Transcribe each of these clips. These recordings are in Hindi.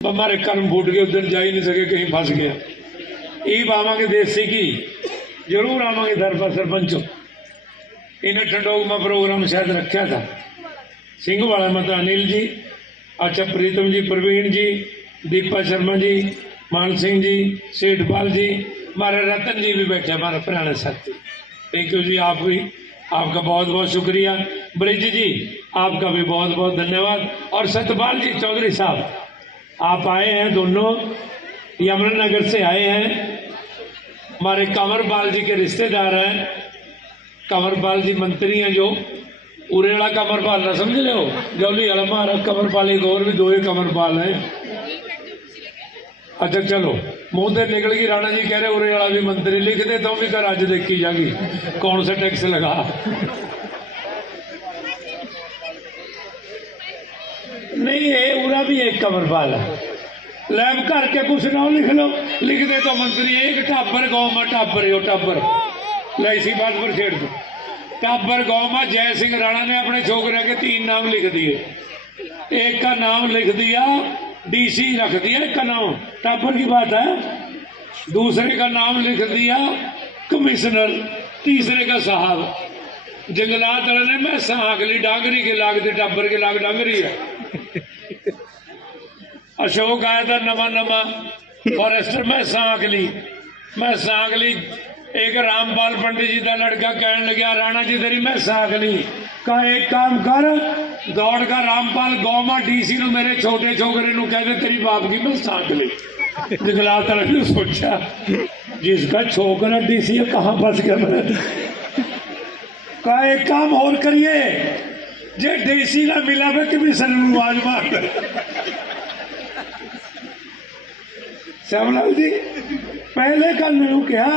हमारे कर्म फूट गए, उस दिन जा ही नहीं सके, कहीं फंस गया। ईब आवांगे देसी की जरूर आवांगे दर पर सरपंचों। इन्हें ठंडोग में प्रोग्राम शायद रखा था सिंह वाला में तो अनिल जी, अच्छा प्रीतम जी, प्रवीण जी, दीपा शर्मा जी, मान सिंह जी, सेठपाल जी, हमारे रतन जी भी बैठे, हमारे पुराने साथी। थैंक यू जी, आप भी, आपका बहुत बहुत शुक्रिया। ब्रिज जी आपका भी बहुत बहुत धन्यवाद। और सतपाल जी चौधरी साहब, आप आए हैं दोनों, यमुनानगर से आए हैं, हमारे कंवरपाल जी के रिश्तेदार हैं। कंवरपाल जी मंत्री हैं, जो उरेड़ा कंवरपाल ना समझ लो, जौली हमारा कंवरपाल, एक और भी दो ही कंवरपाल हैं। अच्छा चलो, मुंह से निकल गई, राणा जी कह रहे उरे वाला भी मंत्री, लिख दे तो भी कर, आज देखी जाएगी कौन सा टैक्स लगा। नहीं है, उरा भी एक कंवरपाल है, लैब करके कुछ ना लिख लो, लिख दे तो मंत्री। एक टाबर गाँव में, टाबर हो टाबर, ले इसी बात पर छेड़ दो। टाबर गाँव में जय सिंह राणा ने अपने छोकरे के 3 नाम लिख दिए। एक का नाम लिख दिया डीसी, रख दिया एक का नाम, टाबर की बात है। दूसरे का नाम लिख दिया कमिश्नर, तीसरे का साहब। जंगलात ने मैं सागली डांगरी के लाग दे, टाबर के लाग डांगरी है। अशोक आया था नवा नवा फॉरेस्टर, मैं सांगली। एक रामपाल पंडित जी का लड़का कहने लगा, राणा जी तेरी मैं सांगली का, एक काम कर, दौड़ का रामपाल गाँव में डीसी नु मेरे छोटे छोकरे नु कह दे तेरी बाप की मैं सांगली। जंगलात ने सोचा जिसका छोकरा डीसी है कहाँ फंस गया। का एक काम और करिए, जे डीसी ना मिला मैं कमिश्नर आवाज मार। श्यामलाल जी पहले कल मैंने कहा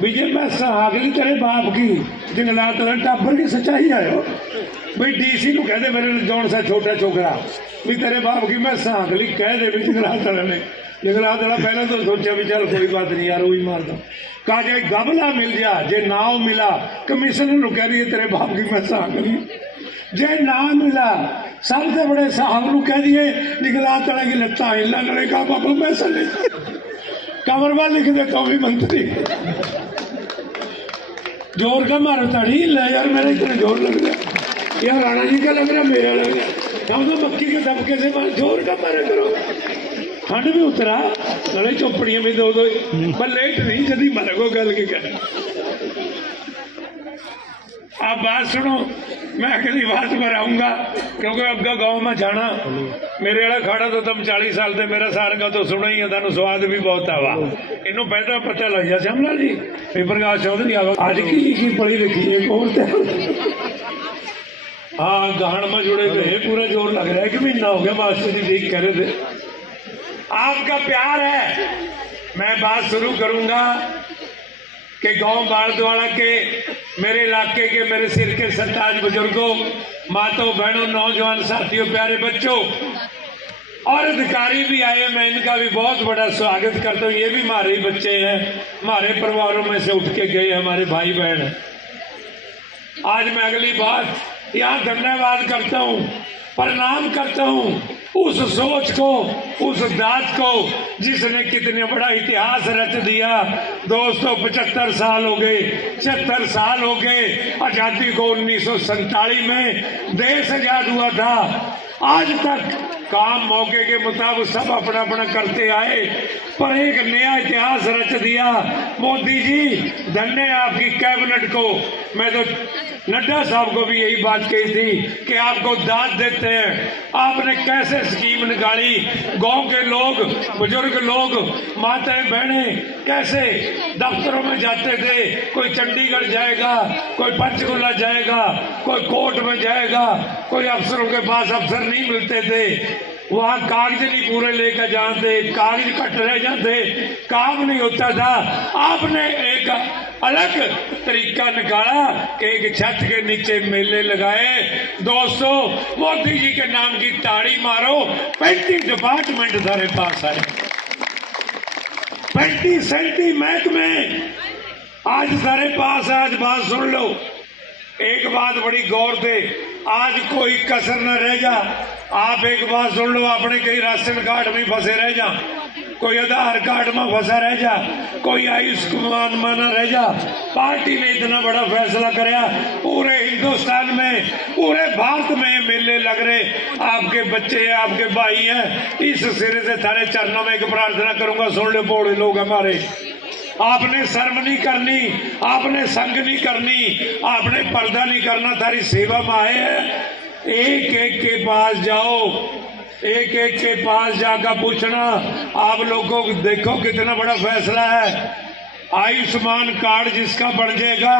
विजय मैं सहागली तेरे बाप की, जंगलात टाबर की सच्चाई आयो भाई, डीसी को कह दे मेरे जौन सा छोटा छोकरा भी तेरे बाप की मैं सहागली कह दे भी। जंगलात ने, जंगलात पहले तो सोचा भी चल कोई बात नहीं यार, वही मार दो। कहा जे गमला मिल जा, जे नाव मिला कमिश्नर कह दिए तेरे बाप की मैं सहागली, जे ना मिला सबसे बड़े साहब नु कह दिए जंगलात की लत्ता हिला करे का बाप पैसा ले। कंवरपाल लिख दे तो भी मंत्री, जोर का मारो ताड़ी ले यार, मेरा इतना जोर लग गया यार, राणा जी का लग रहा मेरा लग गया। हम तो मक्की के दबके से जोर का मारा करो, ठंड भी उतरा गले चौपड़ियां भी दो पर लेट नहीं जल्दी मरगो गल के कर। आप बात सुनो, मैं अगली बात पर आऊंगा क्योंकि अग्गा गांव में जाना, मेरे वाला खाड़ा तो तुम 40 साल से मेरा सार का तो सुना ही है, तेन स्वाद भी बहुत आवा, इनू पहला पता लग गया। श्यामलाल जी प्रकाश चौधरी आज की पढ़ी लिखी एक और हाँ गाहन में जुड़े हुए पूरा जोर लग रहा है कि महीना हो गया मास्टर जी ठीक कह रहे थे। आपका प्यार है, मैं बात शुरू करूंगा कि गांव बारद्वाड़ा के मेरे इलाके के मेरे सिर के सरताज बुजुर्गों, माताओं, बहनों, नौजवान साथियों, प्यारे बच्चों और अधिकारी भी आए, मैं इनका भी बहुत बड़ा स्वागत करता हूँ। ये भी हमारे ही बच्चे हैं, हमारे परिवारों में से उठ के गए हमारे भाई बहन। आज मैं अगली बात यहाँ धन्यवाद करता हूँ, प्रणाम करता हूँ उस सोच को, उस दात को जिसने कितने बड़ा इतिहास रच दिया। दोस्तों 75 साल हो गए, 76 साल हो गए आजादी को। 1947 में देश आजाद हुआ था, आज तक काम मौके के मुताबिक सब अपना अपना करते आए, पर एक नया इतिहास रच दिया। मोदी जी धन्य आपकी कैबिनेट को। मैं तो नड्डा साहब को भी यही बात कही थी कि आपको दाद देते हैं, आपने कैसे स्कीम निकाली। गांव के लोग, बुजुर्ग लोग, माताएं बहनें कैसे दफ्तरों में जाते थे, कोई चंडीगढ़ जाएगा, कोई पंचकुला जाएगा, कोई कोर्ट में जाएगा, कोई अफसरों के पास अफसर नहीं मिलते थे, वहां कागज नहीं पूरे लेकर जाते, कागज कट रह जाते, काम नहीं होता था। आपने एक अलग तरीका निकाला कि एक छत के नीचे मेले लगाए। दोस्तों मोदी जी के नाम की ताड़ी मारो, 35 डिपार्टमेंट सारे पास आए, 35 महकमे आज सारे पास। आज बात सुन लो, एक बात बड़ी गौर से, आज कोई कसर न रह जा। आप एक बात सुन लो, अपने कई राशन कार्ड में फंसे रह जा, कोई आधार कार्ड में फंसा रह जा, कोई आयुष्मान में न रह जा। पार्टी ने इतना बड़ा फैसला कराया, पूरे हिंदुस्तान में, पूरे भारत में मेले लग रहे, आपके बच्चे हैं, आपके भाई हैं। इस सिरे से थारे चरणों में एक प्रार्थना करूंगा, सुन लो बोले लोग हमारे। आपने शर्म नहीं करनी, आपने संग नहीं करनी, आपने पर्दा नहीं करना, थारी सेवा में आए हैं। एक एक के पास जाओ, एक एक के पास जाकर पूछना। आप लोगों को देखो कितना बड़ा फैसला है। आयुष्मान कार्ड जिसका बन जाएगा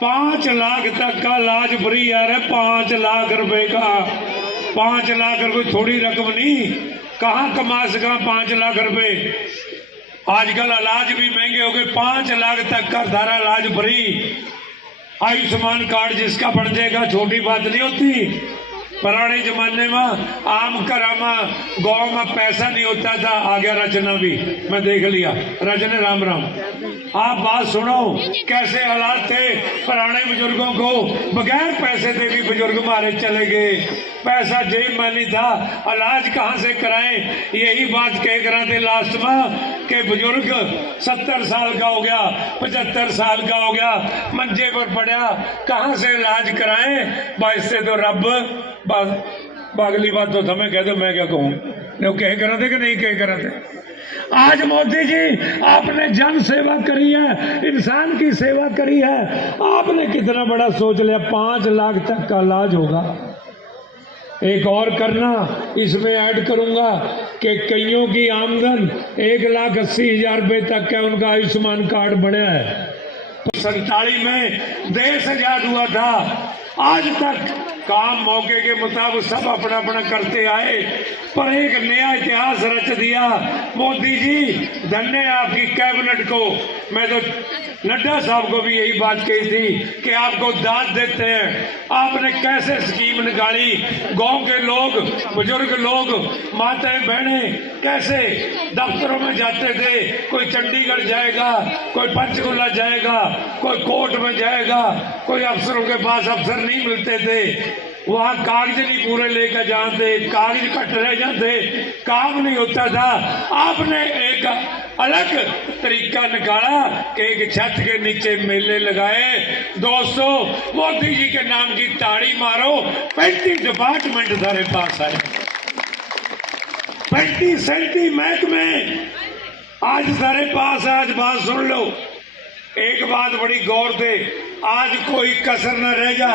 5 लाख तक का इलाज फ्री है। 5 लाख रुपए का, 5 लाख रुपए थोड़ी रकम नहीं, कहाँ कमा सका 5 लाख रुपए। आजकल इलाज भी महंगे हो गए, 5 लाख तक का सारा इलाज फ्री। आयुष्मान कार्ड जिसका बन जाएगा छोटी बात नहीं होती। पुराने जमाने में आम करामा गांव में पैसा नहीं होता था, आ गया रचना भी, मैं देख लिया रचने। राम राम। आप बात सुनो, कैसे हालात थे पुराने बुजुर्गों को, बगैर पैसे दे भी बुजुर्ग मारे चले गए। पैसा जेब में नहीं था, इलाज कहाँ से कराएं, यही बात कह रहे थे लास्ट में कि बुजुर्ग 70 साल का हो गया, 75 साल का हो गया, मंजे पर पड़ा, कहाँ से इलाज कराएं। बस से तो रब अगली बात तो तुम्हें कह दो, मैं क्या कहूँ। कह कर थे कि नहीं कह कर थे। आज मोदी जी आपने जन सेवा करी है, इंसान की सेवा करी है। आपने कितना बड़ा सोच लिया, 5 लाख तक का इलाज होगा। एक और करना, इसमें ऐड करूंगा कि कईयों की आमदन 1,80,000 रुपए तक का उनका आयुष्मान कार्ड बना है। 47 में देश आजाद हुआ था, आज तक काम मौके के मुताबिक सब अपना अपना करते आए, पर एक नया इतिहास रच दिया मोदी जी। धन्य है आपकी कैबिनेट को। मैं तो नड्डा साहब को भी यही बात कही थी कि आपको दाद देते हैं। आपने कैसे स्कीम निकाली, गांव के लोग, बुजुर्ग लोग, माताएं बहनें कैसे दफ्तरों में जाते थे। कोई चंडीगढ़ जाएगा, कोई पंचकुला जाएगा, कोई कोर्ट में जाएगा, कोई अफसरों के पास अफसर नहीं मिलते थे, वहां कागज नहीं पूरे लेकर जाते, कागज कट रह जाते, काम नहीं होता था। आपने एक अलग तरीका निकाला कि एक छत के नीचे मेले लगाए। दोस्तों, मोदी जी के नाम की ताड़ी मारो। 35 डिपार्टमेंट सारे पास आए, 35 महकमे आज सारे पास। आज बात सुन लो, एक बात बड़ी गौर से, आज कोई कसर न रह जा।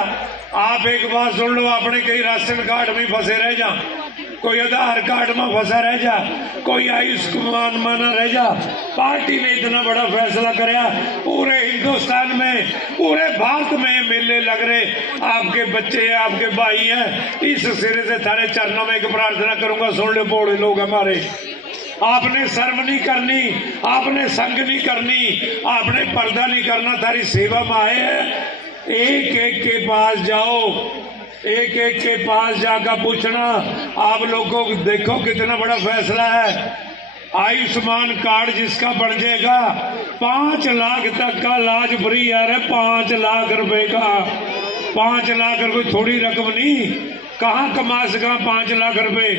आप एक बात सुन लो, अपने कई राशन कार्ड में फंसे रह जा, कोई आधार कार्ड में फंसा रह जा, कोई आयुष्मान में न रह जा। पार्टी ने इतना बड़ा फैसला कराया, पूरे हिंदुस्तान में, पूरे भारत में मेले लग रहे, आपके बच्चे हैं, आपके भाई हैं। इस सिरे से थारे चरणों में एक प्रार्थना करूंगा, सुन लो बोले लोग हमारे। आपने शर्म नहीं करनी, आपने संग नहीं करनी, आपने पर्दा नहीं करना, थारी सेवा में आए हैं। एक एक के पास जाओ, एक एक के पास जाकर पूछना। आप लोगों को देखो कितना बड़ा फैसला है। आयुष्मान कार्ड जिसका बन जाएगा 5 लाख तक का इलाज फ्री है। 5 लाख रुपए का, 5 लाख रुपए थोड़ी रकम नहीं, कहाँ कमा सका 5 लाख रुपए।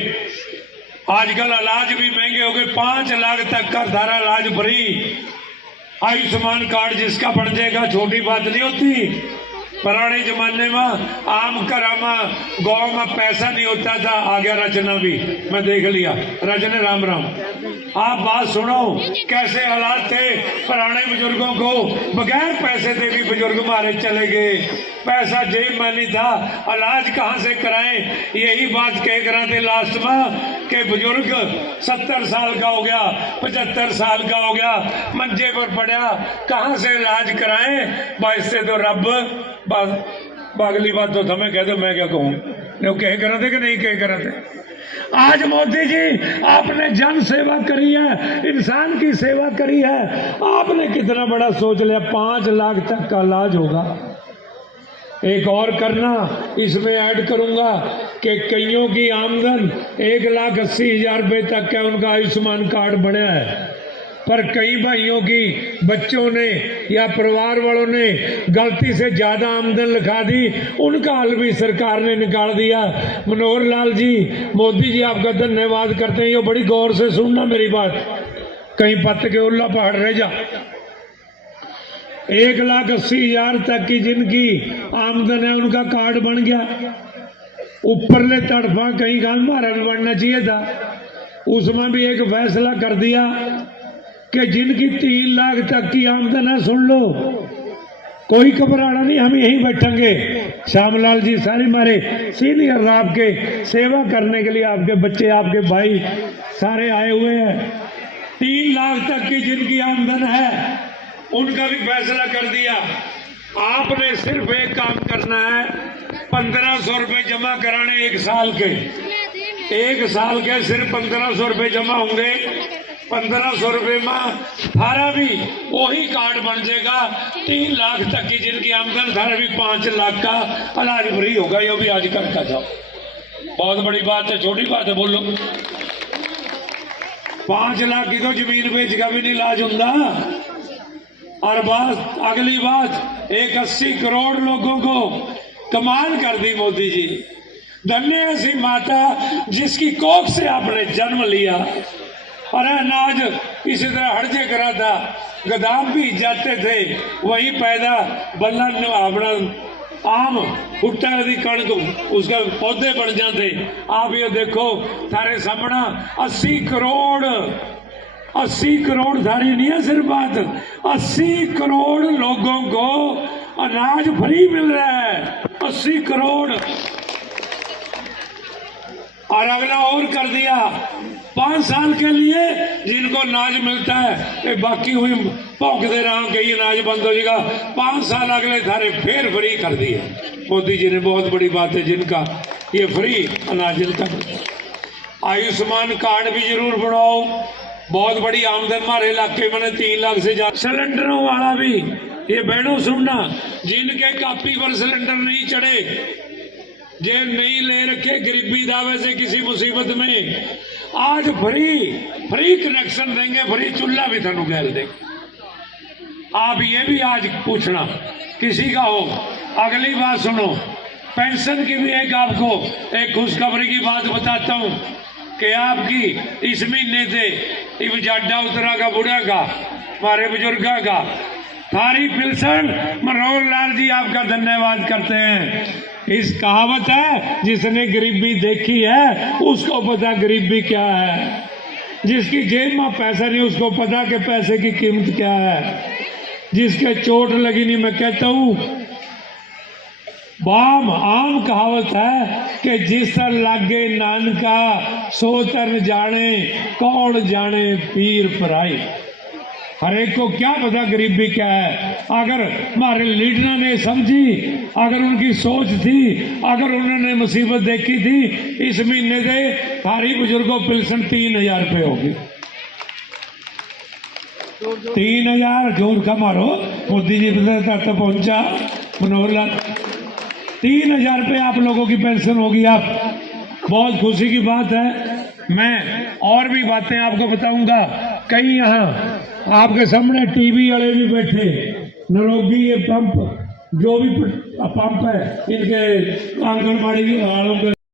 आजकल इलाज भी महंगे हो गए, 5 लाख तक का सारा इलाज फ्री। आयुष्मान कार्ड जिसका बन जाएगा छोटी बात नहीं होती। पुराने जमाने में आम करामा गांव में पैसा नहीं होता था, आ गया रचना भी, मैं देख लिया रचने। राम राम। आप बात सुनो, कैसे हालात थे पुराने बुजुर्गों को, बगैर पैसे दे भी बुजुर्ग मारे चले गए। पैसा जेब में नहीं था, इलाज कहाँ से कराएं, यही बात कह रहे थे लास्ट में कि बुजुर्ग 70 साल का हो गया, 75 साल का हो गया, मंजे पर पड़ा, कहाँ से इलाज कराएं। बस से तो रब अगली बात तो तुम्हें कह दो, मैं क्या कहूँ। कह कर थे कि नहीं कह कर थे। आज मोदी जी आपने जन सेवा करी है, इंसान की सेवा करी है। आपने कितना बड़ा सोच लिया, 5 लाख तक का इलाज होगा। एक और करना, इसमें ऐड करूंगा कि कईयों की आमदन 1,80,000 रुपए तक का उनका आयुष्मान कार्ड बना है। पर कई भाइयों की बच्चों ने या परिवार वालों ने गलती से ज़्यादा आमदन लिखा दी, उनका हल भी सरकार ने निकाल दिया। मनोहर लाल जी, मोदी जी आपका धन्यवाद करते हैं। ये बड़ी गौर से सुनना मेरी बात, कहीं पत्त के उल्ला पहाड़ रह जा। 1,80,000 तक की जिनकी आमदन है उनका कार्ड बन गया। ऊपर ले तड़फा कहीं का हमारा भी बनना चाहिए था। उसमें भी एक फैसला कर दिया कि जिनकी 3 लाख तक की आमदन है, सुन लो, कोई घबराना नहीं, हम यहीं बैठेंगे। श्यामलाल जी सारे हमारे सीनियर आपके सेवा करने के लिए, आपके बच्चे आपके भाई सारे आए हुए हैं। 3 लाख तक की जिनकी आमदन है उनका भी फैसला कर दिया। आपने सिर्फ एक काम करना है, 1500 रुपये जमा कराने 1 साल के। 1 साल के सिर्फ 1500 रुपये जमा होंगे। 1500 रुपये में थारा भी वही कार्ड बन जाएगा। 3 लाख तक की जिनकी आमदन, थारा भी 5 लाख का इलाज फ्री होगा। ये भी आज करके जाओ, बहुत बड़ी बात है, छोटी बात है बोलो। 5 लाख की तो जमीन बेच का भी नहीं इलाज होता। और बात, अगली बात, 80 करोड़ लोगों को कमाल कर दी मोदी जी। धन्य ऐसी माता जिसकी कोख से आपने जन्म लिया। और अनाज इसी तरह हर्जे करा था, गोदाम भी जाते थे, वही पैदा बल्लन अपना आम भुट्टा की कणक उसका पौधे बन जाते। आप ये देखो थारे सामना 80 करोड़ थारी नहीं है सिर्फ बात, 80 करोड़ लोगों को अनाज फ्री मिल रहा है। 80 करोड़। और अगला और कर दिया, 5 साल के लिए जिनको अनाज मिलता है, बाकी हुई भौंकते रहा कि ये अनाज बंद हो जाएगा, 5 साल अगले थारे फिर फ्री कर दिए मोदी जी ने। बहुत बड़ी बात है जिनका ये फ्री अनाज जिनका। आयुष्मान कार्ड भी जरूर बनाओ। बहुत बड़ी आमदन हमारे इलाके में 3 लाख से ज्यादा। सिलेंडरों वाला भी, ये बहनों सुनना, जिनके कापी पर सिलेंडर नहीं चढ़े, जे नहीं ले रखे गरीबी दावे से किसी मुसीबत में, आज फ्री कनेक्शन देंगे, फ्री चूल्हा भी थानू गैल देंगे। आप ये भी आज पूछना किसी का हो। अगली बात सुनो, पेंशन की भी एक आपको एक खुशखबरी की बात बताता हूँ कि आपकी इस महीने से इब जाडा उतरा का बुढ़ा का हमारे बुजुर्गा का थारी पेंशन मनोहर लाल जी आपका धन्यवाद करते हैं। इस कहावत है, जिसने गरीबी देखी है उसको पता गरीबी क्या है। जिसकी जेब में पैसा नहीं उसको पता कि पैसे की कीमत क्या है। जिसके चोट लगी नहीं, मैं कहता हूँ आम कहावत है कि जिस तर लागे नानका सो तर जाने, कौन जाने पीर पराई। हर एक को क्या पता गरीबी क्या है। अगर हमारे लीडरों ने समझी, अगर उनकी सोच थी, अगर उन्होंने मुसीबत देखी थी, इस महीने से सारी बुजुर्गों पेंशन 3,000 रुपये होगी। 3,000 जोर का मारो, मोदी जी तक पहुंचा मनोहर लाल। 3,000 रुपये आप लोगों की पेंशन होगी। आप बहुत खुशी की बात है। मैं और भी बातें आपको बताऊंगा। कई यहाँ आपके सामने टीवी वाले भी बैठे, नरोगी ये पंप जो भी पंप है इनके आंगनबाड़ी वालों के